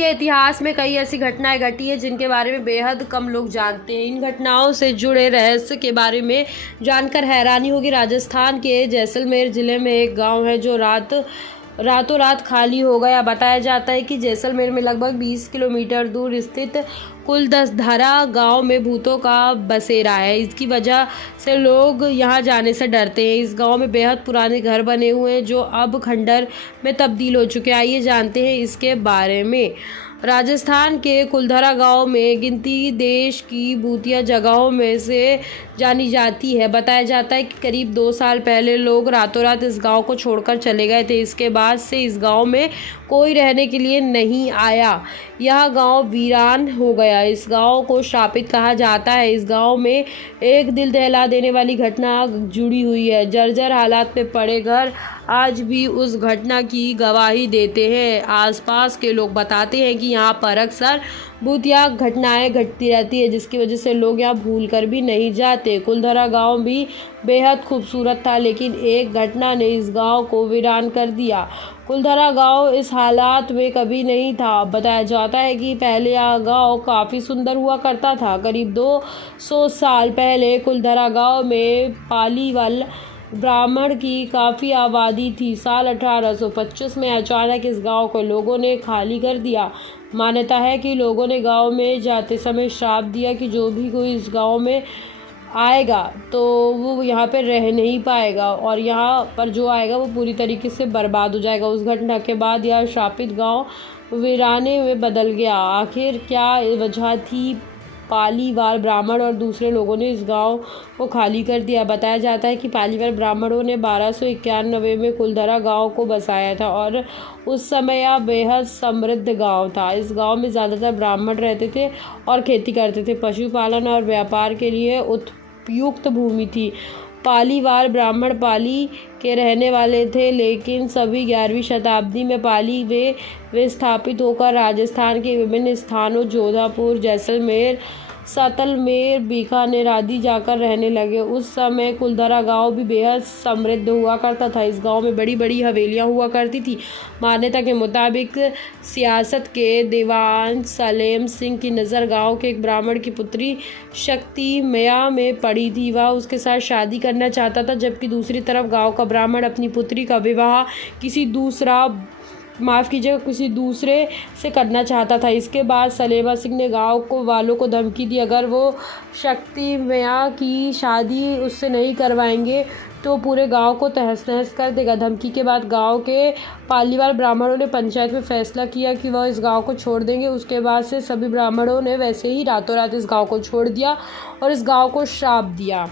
के इतिहास में कई ऐसी घटनाएं घटी हैं जिनके बारे में बेहद कम लोग जानते हैं। इन घटनाओं से जुड़े रहस्य के बारे में जानकर हैरानी होगी। राजस्थान के जैसलमेर ज़िले में एक गांव है जो रातों रात खाली हो गया। बताया जाता है कि जैसलमेर में लगभग 20 किलोमीटर दूर स्थित कुलदसधरा गांव में भूतों का बसेरा है। इसकी वजह से लोग यहां जाने से डरते हैं। इस गांव में बेहद पुराने घर बने हुए हैं जो अब खंडर में तब्दील हो चुके हैं। आइए जानते हैं इसके बारे में। राजस्थान के कुलधरा गांव में गिनती देश की भूतिया जगहों में से जानी जाती है। बताया जाता है कि करीब 2 साल पहले लोग रातों रात इस गांव को छोड़कर चले गए थे। इसके बाद से इस गांव में कोई रहने के लिए नहीं आया। यह गांव वीरान हो गया। इस गांव को शापित कहा जाता है। इस गांव में एक दिल दहला देने वाली घटना जुड़ी हुई है। जर्जर हालात में पड़े घर आज भी उस घटना की गवाही देते हैं। आसपास के लोग बताते हैं कि यहाँ पर अक्सर भूतिया घटनाएं घटती रहती है जिसकी वजह से लोग यहाँ भूल कर भी नहीं जाते। कुलधरा गांव भी बेहद खूबसूरत था, लेकिन एक घटना ने इस गांव को वीरान कर दिया। कुलधरा गांव इस हालात में कभी नहीं था। बताया जाता है कि पहले यह गांव काफ़ी सुंदर हुआ करता था। करीब 200 साल पहले कुलधरा गांव में पालीवाल ब्राह्मण की काफ़ी आबादी थी। साल 1825 में अचानक इस गांव को लोगों ने खाली कर दिया। मान्यता है कि लोगों ने गांव में जाते समय श्राप दिया कि जो भी कोई इस गांव में आएगा तो वो यहाँ पर रह नहीं पाएगा और यहाँ पर जो आएगा वो पूरी तरीके से बर्बाद हो जाएगा। उस घटना के बाद यह श्रापित गांव वीराने में बदल गया। आखिर क्या वजह थी? पालीवाल ब्राह्मण और दूसरे लोगों ने इस गांव को खाली कर दिया। बताया जाता है कि पालीवाल ब्राह्मणों ने 1291 में कुलधरा गांव को बसाया था और उस समय यह बेहद समृद्ध गांव था। इस गांव में ज़्यादातर ब्राह्मण रहते थे और खेती करते थे। पशुपालन और व्यापार के लिए उपयुक्त भूमि थी। पालीवाल ब्राह्मण पाली के रहने वाले थे, लेकिन सभी 11वीं शताब्दी में पाली वे स्थापित होकर राजस्थान के विभिन्न स्थानों जोधपुर, जैसलमेर, सतलमेर, बीकानेर आदि जाकर रहने लगे। उस समय कुलधरा गांव भी बेहद समृद्ध हुआ करता था। इस गांव में बड़ी बड़ी हवेलियां हुआ करती थी। मान्यता के मुताबिक सियासत के दीवान सलेम सिंह की नज़र गांव के एक ब्राह्मण की पुत्री शक्ति मया में पड़ी थी। वह उसके साथ शादी करना चाहता था, जबकि दूसरी तरफ गांव का ब्राह्मण अपनी पुत्री का विवाह किसी दूसरे से करना चाहता था। इसके बाद सलेमा सिंह ने गांव को वालों को धमकी दी, अगर वो शक्ति मया की शादी उससे नहीं करवाएंगे तो पूरे गांव को तहस नहस कर देगा। धमकी के बाद गांव के पालीवाल ब्राह्मणों ने पंचायत में फैसला किया कि वह इस गांव को छोड़ देंगे। उसके बाद से सभी ब्राह्मणों ने वैसे ही रातों रात इस गांव को छोड़ दिया और इस गांव को श्राप दिया।